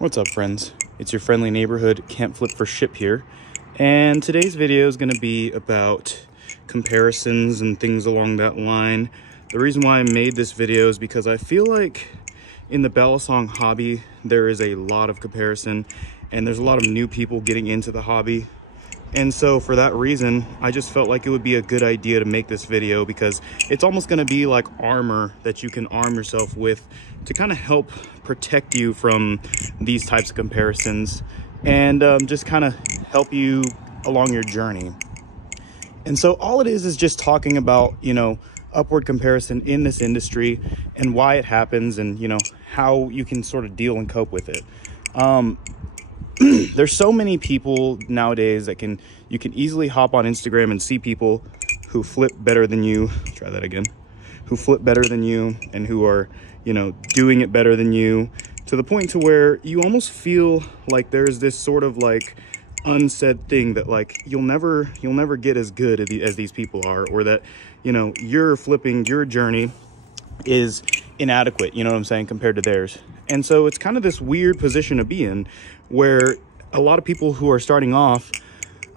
What's up, friends? It's your friendly neighborhood Can't Flip for Ship here, and today's video is going to be about comparisons and things along that line. The reason why I made this video is because I feel like in the Balisong hobby there is a lot of comparison and there's a lot of new people getting into the hobby. And so for that reason, I just felt like it would be a good idea to make this video, because it's almost going to be like armor that you can arm yourself with to kind of help protect you from these types of comparisons and just kind of help you along your journey. And so all it is just talking about, upward comparison in this industry and why it happens and, how you can sort of deal and cope with it. There's so many people nowadays that you can easily hop on Instagram and see people who flip better than you. Try that again. Who flip better than you and who are, doing it better than you, to the point to where you almost feel like there's this sort of like unsaid thing that like you'll never get as good as these people are, or that, your journey is inadequate, you know what I'm saying, compared to theirs. And so it's kind of this weird position to be in where a lot of people who are starting off,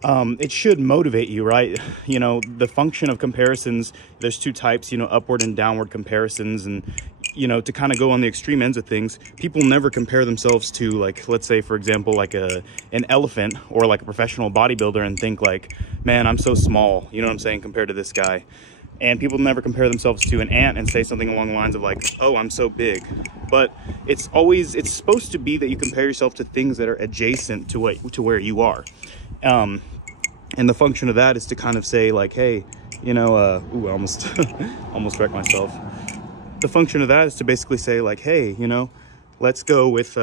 it should motivate you, right? The function of comparisons, there's two types, upward and downward comparisons. And, to kind of go on the extreme ends of things, people never compare themselves to, like, let's say, for example, like an elephant or like a professional bodybuilder and think like, man, I'm so small, you know what I'm saying, compared to this guy. And people never compare themselves to an ant and say something along the lines of like, oh, I'm so big. But it's supposed to be that you compare yourself to things that are adjacent to where you are. And the function of that is to kind of say like, hey, I almost almost wrecked myself. The function of that is to basically say like, hey, let's go with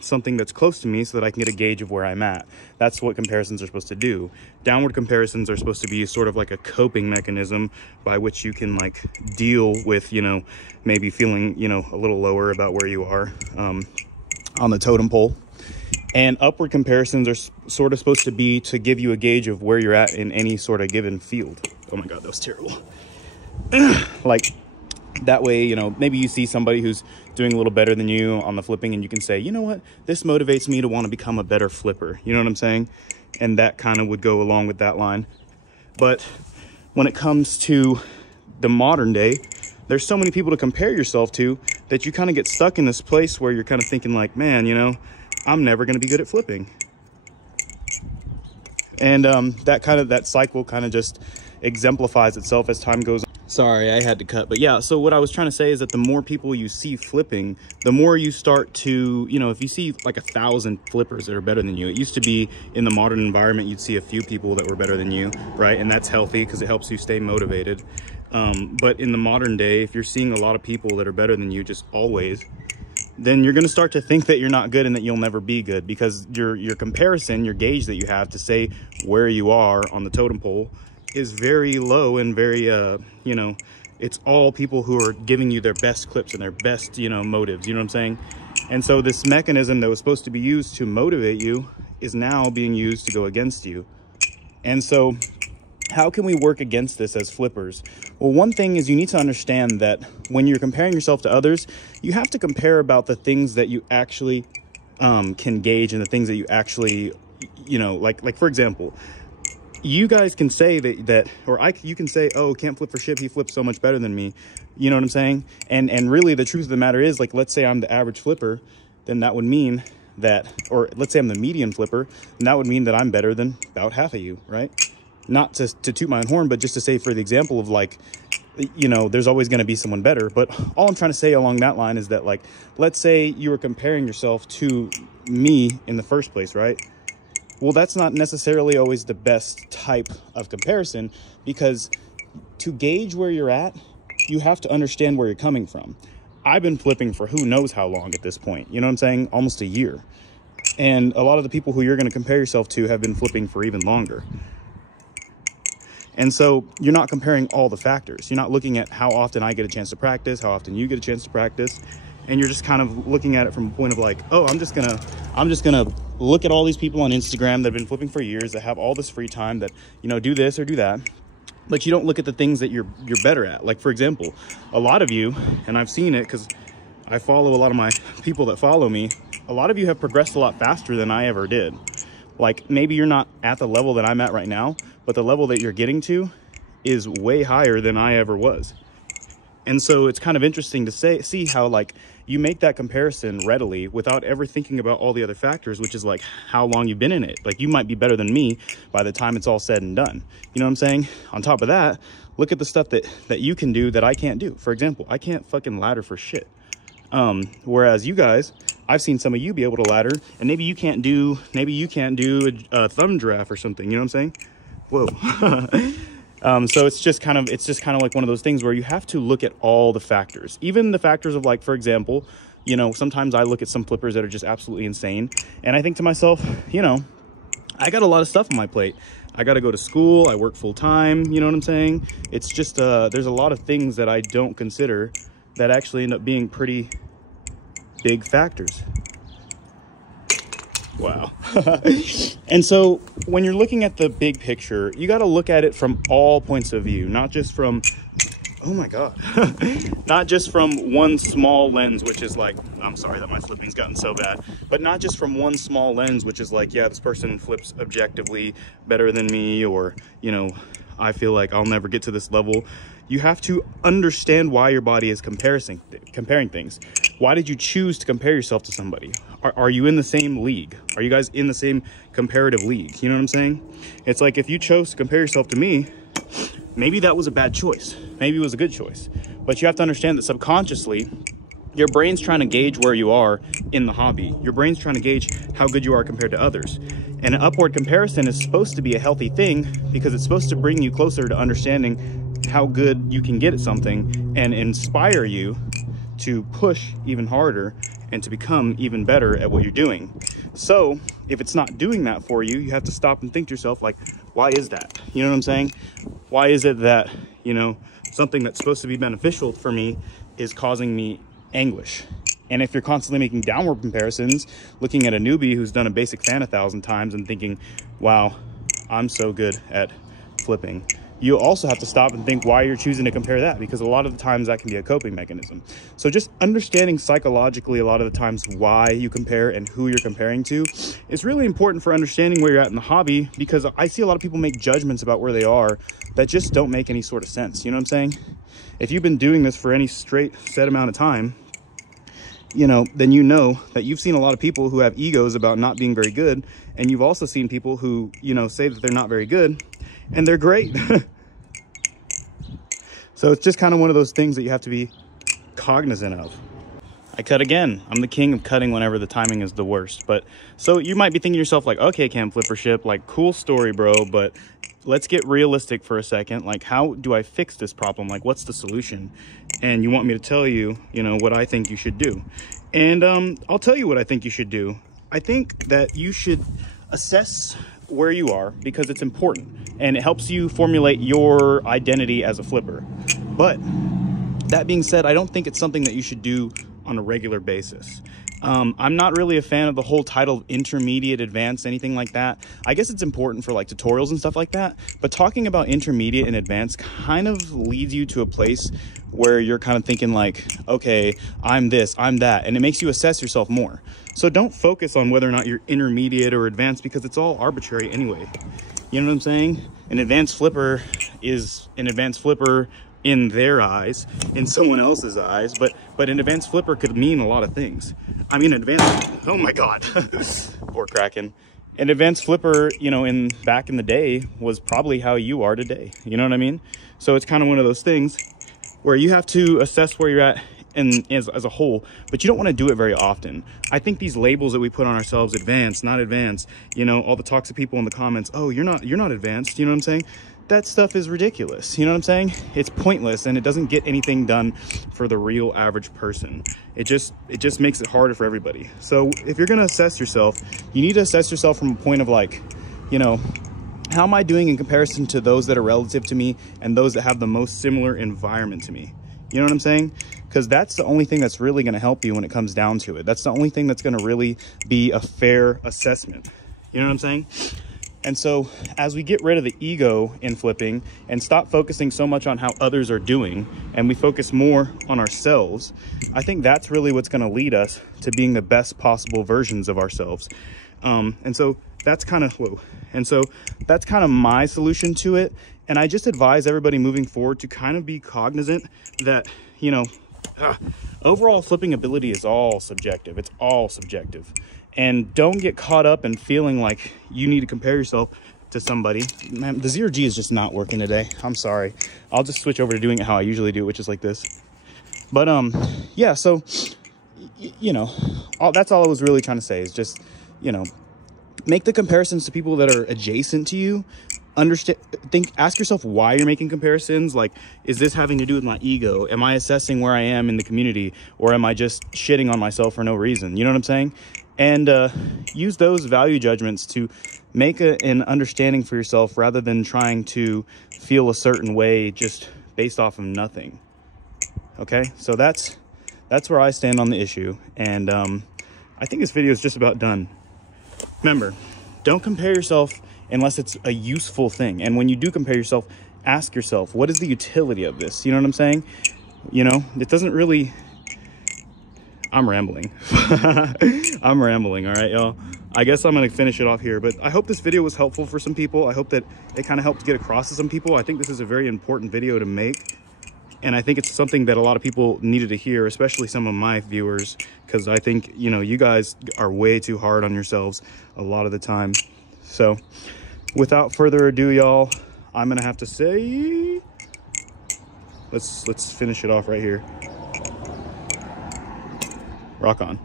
something that's close to me so that I can get a gauge of where I'm at. That's what comparisons are supposed to do. Downward comparisons are supposed to be sort of like a coping mechanism by which you can like deal with, maybe feeling, a little lower about where you are on the totem pole. And upward comparisons are sort of supposed to be to give you a gauge of where you're at in any sort of given field. Oh my God, that was terrible. Like, that way, maybe you see somebody who's doing a little better than you on the flipping and you can say, you know what, this motivates me to want to become a better flipper. You know what I'm saying? And that kind of would go along with that line. But when it comes to the modern day, there's so many people to compare yourself to that you kind of get stuck in this place where you're kind of thinking like, man, I'm never going to be good at flipping. And that cycle kind of just exemplifies itself as time goes on. Sorry, I had to cut. But yeah, so what I was trying to say is that the more people you see flipping, the more you start to, if you see like 1,000 flippers that are better than you, it used to be in the modern environment, you'd see a few people that were better than you, right? And that's healthy because it helps you stay motivated. But in the modern day, if you're seeing a lot of people that are better than you just always, then you're going to start to think that you're not good and that you'll never be good, because your comparison, your gauge that you have to say where you are on the totem pole is very low and very, it's all people who are giving you their best clips and their best, motives, you know what I'm saying? And so this mechanism that was supposed to be used to motivate you is now being used to go against you. And so how can we work against this as flippers? Well, one thing is you need to understand that when you're comparing yourself to others, you have to compare about the things that you actually can gauge and the things that you actually, like for example, you guys can say you can say, oh, Can't Flip for Ship, he flips so much better than me. You know what I'm saying? And really the truth of the matter is, like, let's say I'm the average flipper, then that would mean that, or let's say I'm the median flipper, and that would mean that I'm better than about half of you, right? Not to toot my own horn, but just to say for the example of like, there's always going to be someone better. But all I'm trying to say along that line is that, like, let's say you were comparing yourself to me in the first place, right? Well, that's not necessarily always the best type of comparison, because to gauge where you're at, you have to understand where you're coming from. I've been flipping for who knows how long at this point, you know what I'm saying? Almost a year. And a lot of the people who you're going to compare yourself to have been flipping for even longer. And so you're not comparing all the factors. You're not looking at how often I get a chance to practice, how often you get a chance to practice. And you're just kind of looking at it from a point of like, oh, I'm just gonna look at all these people on Instagram that have been flipping for years, that have all this free time, that, do this or do that. But you don't look at the things that you're better at. Like, for example, a lot of you, and I've seen it because I follow a lot of my people that follow me, a lot of you have progressed a lot faster than I ever did. Like, maybe you're not at the level that I'm at right now, but the level that you're getting to is way higher than I ever was. And so it's kind of interesting to see how like you make that comparison readily without ever thinking about all the other factors, which is like how long you've been in it. Like, you might be better than me by the time it's all said and done. You know what I'm saying? On top of that, look at the stuff that you can do that I can't do. For example, I can't fucking ladder for shit. Whereas you guys, I've seen some of you be able to ladder, and maybe you can't do a thumb giraffe or something. You know what I'm saying? Whoa. So it's just kind of like one of those things where you have to look at all the factors, even the factors of, like, for example, you know, sometimes I look at some flippers that are just absolutely insane, and I think to myself, you know, I got a lot of stuff on my plate. I got to go to school. I work full time. You know what I'm saying? It's just, there's a lot of things that I don't consider that actually end up being pretty big factors. Wow. And so when you're looking at the big picture, you got to look at it from all points of view, not just from, oh my God, not just from one small lens, which is like, I'm sorry that my flipping's gotten so bad, but not just from one small lens, which is like, yeah, this person flips objectively better than me, or, you know, I feel like I'll never get to this level. You have to understand why your body is comparing things. Why did you choose to compare yourself to somebody? Are you in the same league? Are you guys in the same comparative league? You know what I'm saying? It's like, if you chose to compare yourself to me, maybe that was a bad choice. Maybe it was a good choice. But you have to understand that subconsciously, your brain's trying to gauge where you are in the hobby. Your brain's trying to gauge how good you are compared to others. And an upward comparison is supposed to be a healthy thing, because it's supposed to bring you closer to understanding how good you can get at something and inspire you to push even harder and to become even better at what you're doing. So if it's not doing that for you, you have to stop and think to yourself, like, why is that? You know what I'm saying? Why is it that, you know, something that's supposed to be beneficial for me is causing me anguish? And if you're constantly making downward comparisons, looking at a newbie who's done a basic fan 1,000 times and thinking, wow, I'm so good at flipping, you also have to stop and think why you're choosing to compare that, because a lot of the times that can be a coping mechanism. So just understanding psychologically a lot of the times why you compare and who you're comparing to is really important for understanding where you're at in the hobby, because I see a lot of people make judgments about where they are that just don't make any sort of sense. You know what I'm saying? If you've been doing this for any straight set amount of time, you know, then you know that you've seen a lot of people who have egos about not being very good, and you've also seen people who, you know, say that they're not very good and they're great. So it's just kind of one of those things that you have to be cognizant of. I cut again. I'm the king of cutting whenever the timing is the worst. But so you might be thinking to yourself, like, okay, Cam Flippership, like, cool story, bro, but let's get realistic for a second. Like, how do I fix this problem? Like, what's the solution? And you want me to tell you, you know, what I think you should do. And I'll tell you what I think you should do. I think that you should assess where you are, because it's important and it helps you formulate your identity as a flipper. But that being said, I don't think it's something that you should do on a regular basis. I'm not really a fan of the whole title of intermediate, advanced, anything like that. I guess it's important for like tutorials and stuff like that, but talking about intermediate and advanced kind of leads you to a place where you're kind of thinking like, okay, I'm this, I'm that, and it makes you assess yourself more. So don't focus on whether or not you're intermediate or advanced, because it's all arbitrary anyway. You know what I'm saying? An advanced flipper is an advanced flipper in their eyes, in someone else's eyes, but an advanced flipper could mean a lot of things. I mean, advanced, oh my God, poor Kraken. An advanced flipper, you know, back in the day was probably how you are today. You know what I mean? So it's kind of one of those things where you have to assess where you're at and as a whole, but you don't want to do it very often. I think these labels that we put on ourselves, advanced, not advanced, you know, all the toxic people in the comments, oh, you're not advanced, you know what I'm saying? That stuff is ridiculous. You know what I'm saying? It's pointless, and it doesn't get anything done for the real average person. It just makes it harder for everybody. So if you're going to assess yourself, you need to assess yourself from a point of like, you know, how am I doing in comparison to those that are relative to me and those that have the most similar environment to me? You know what I'm saying? Because that's the only thing that's really going to help you when it comes down to it. That's the only thing that's going to really be a fair assessment. You know what I'm saying? And so as we get rid of the ego in flipping and stop focusing so much on how others are doing, and we focus more on ourselves, I think that's really what's going to lead us to being the best possible versions of ourselves. And so that's kind of my solution to it. And I just advise everybody moving forward to kind of be cognizant that, you know, overall flipping ability is all subjective. It's all subjective. And don't get caught up in feeling like you need to compare yourself to somebody. Man, the 0G is just not working today. I'm sorry. I'll just switch over to doing it how I usually do, which is like this. But yeah, so you know, that's all I was really trying to say is just, you know, make the comparisons to people that are adjacent to you. Ask yourself why you're making comparisons. Like, is this having to do with my ego? Am I assessing where I am in the community, or am I just shitting on myself for no reason? You know what I'm saying? And use those value judgments to make an understanding for yourself rather than trying to feel a certain way just based off of nothing. Okay, so that's where I stand on the issue. And I think this video is just about done. Remember, don't compare yourself unless it's a useful thing. And when you do compare yourself, ask yourself, what is the utility of this? You know what I'm saying? You know, it doesn't really... I'm rambling. I'm rambling, all right, y'all. I guess I'm going to finish it off here, but I hope this video was helpful for some people. I hope that it kind of helped get across to some people. I think this is a very important video to make, and I think it's something that a lot of people needed to hear, especially some of my viewers, because I think, you know, you guys are way too hard on yourselves a lot of the time. So without further ado, y'all, I'm going to have to say, let's finish it off right here. Rock on.